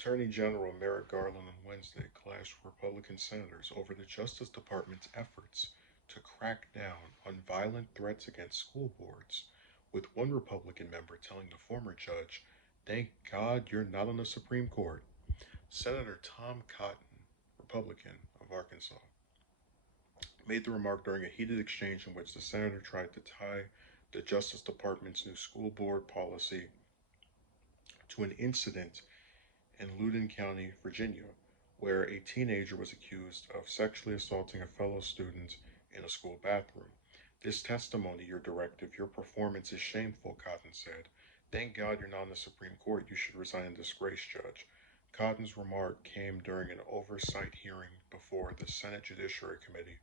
Attorney General Merrick Garland on Wednesday clashed with Republican senators over the Justice Department's efforts to crack down on violent threats against school boards, with one Republican member telling the former judge, "Thank God you're not on the Supreme Court." Senator Tom Cotton, Republican of Arkansas, made the remark during a heated exchange in which the senator tried to tie the Justice Department's new school board policy to an incident in Loudoun County, Virginia, where a teenager was accused of sexually assaulting a fellow student in a school bathroom. "This testimony, your directive, your performance is shameful," Cotton said. "Thank God you're not in the Supreme Court. You should resign in disgrace, Judge." Cotton's remark came during an oversight hearing before the Senate Judiciary Committee,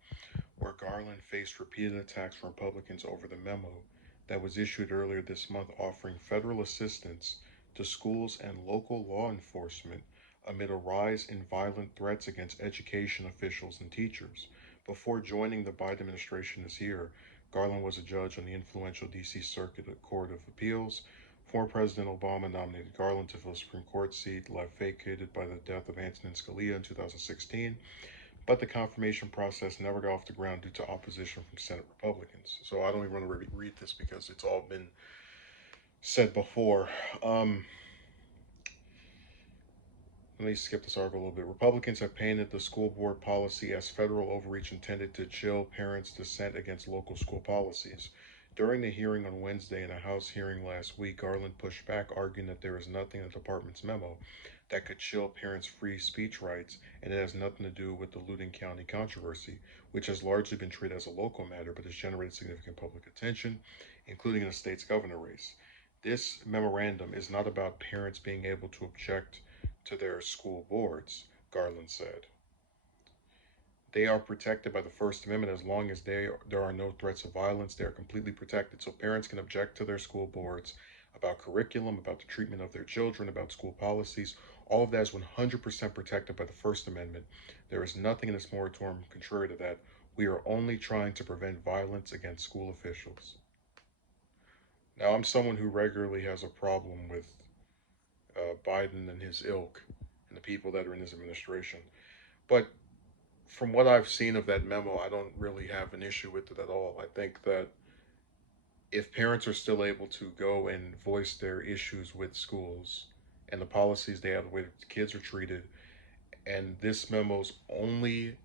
where Garland faced repeated attacks from Republicans over the memo that was issued earlier this month offering federal assistance to schools and local law enforcement amid a rise in violent threats against education officials and teachers. Before joining the Biden administration this year, Garland was a judge on the influential D.C. Circuit Court of Appeals. Former President Obama nominated Garland to fill the Supreme Court seat left vacated by the death of Antonin Scalia in 2016, but the confirmation process never got off the ground due to opposition from Senate Republicans. So I don't even want to read this because it's all been said before. Let me skip this article a little bit. Republicans have painted the school board policy as federal overreach intended to chill parents' dissent against local school policies. During the hearing on Wednesday and a House hearing last week, Garland pushed back, arguing that there is nothing in the department's memo that could chill parents' free speech rights, and it has nothing to do with the Loudoun County controversy, which has largely been treated as a local matter but has generated significant public attention, including in the state's governor race. "This memorandum is not about parents being able to object to their school boards," Garland said. "They are protected by the First Amendment as long as there are no threats of violence. They are completely protected. So parents can object to their school boards about curriculum, about the treatment of their children, about school policies. All of that is 100% protected by the First Amendment. There is nothing in this moratorium contrary to that. We are only trying to prevent violence against school officials." Now, I'm someone who regularly has a problem with Biden and his ilk and the people that are in his administration. But from what I've seen of that memo, I don't really have an issue with it at all. I think that if parents are still able to go and voice their issues with schools and the policies they have, the way that kids are treated, and this memo's only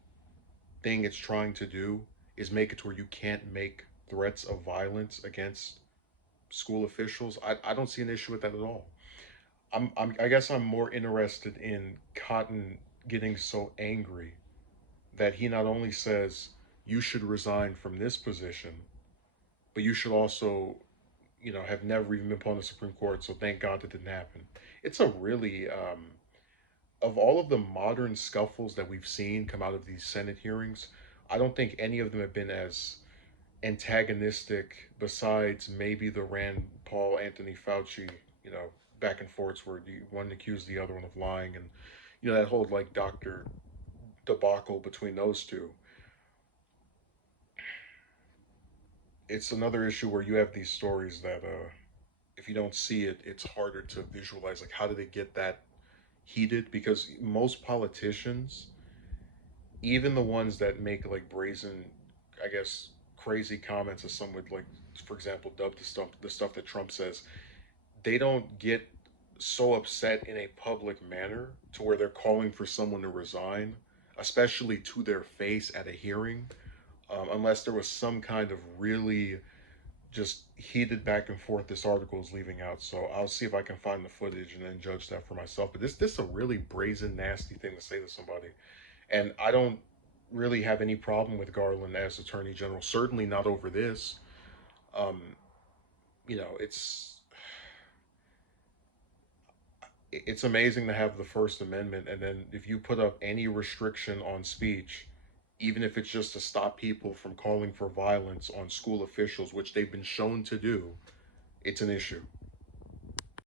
thing it's trying to do is make it to where you can't make threats of violence against school officials, I don't see an issue with that at all. I guess I'm more interested in Cotton getting so angry that he not only says you should resign from this position, but you should also, have never even been put on the Supreme Court. So thank God that didn't happen. It's a really, of all of the modern scuffles that we've seen come out of these Senate hearings, I don't think any of them have been as antagonistic, besides maybe the Rand Paul Anthony Fauci, you know, back and forths where one accused the other one of lying, and that whole like doctor debacle between those two. It's another issue where you have these stories that if you don't see it, it's harder to visualize. Like, how did it get that heated? Because most politicians, even the ones that make like brazen, I guess, crazy comments, as some would like, for example, dub the stuff that Trump says, they don't get so upset in a public manner to where they're calling for someone to resign, especially to their face at a hearing, unless there was some kind of really just heated back and forth this article is leaving out. So I'll see if I can find the footage and then judge that for myself. But this is a really brazen, nasty thing to say to somebody, and I don't really have any problem with Garland as Attorney General. Certainly not over this. Um, it's amazing to have the First Amendment, and then if you put up any restriction on speech, even if it's just to stop people from calling for violence on school officials, which they've been shown to do, it's an issue.